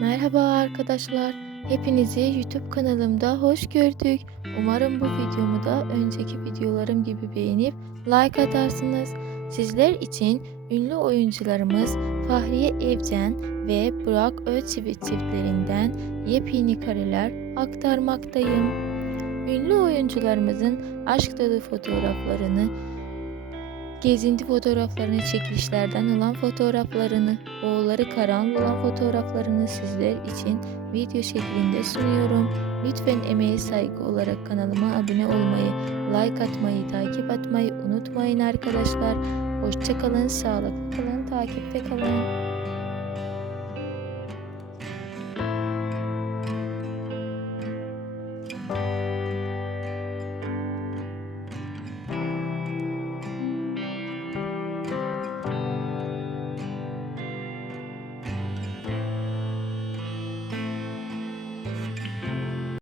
Merhaba arkadaşlar. Hepinizi YouTube kanalımda hoş gördük. Umarım bu videomu da önceki videolarım gibi beğenip like atarsınız. Sizler için ünlü oyuncularımız Fahriye Evcen ve Burak Özçivit çiftlerinden yepyeni kareler aktarmaktayım. Ünlü oyuncularımızın aşk dolu fotoğraflarını, gezinti fotoğraflarını, çekilişlerden olan fotoğraflarını, oğulları karan olan fotoğraflarını sizler için video şeklinde sunuyorum. Lütfen emeğe saygı olarak kanalıma abone olmayı, like atmayı, takip atmayı unutmayın arkadaşlar. Hoşçakalın, sağlıklı kalın, takipte kalın.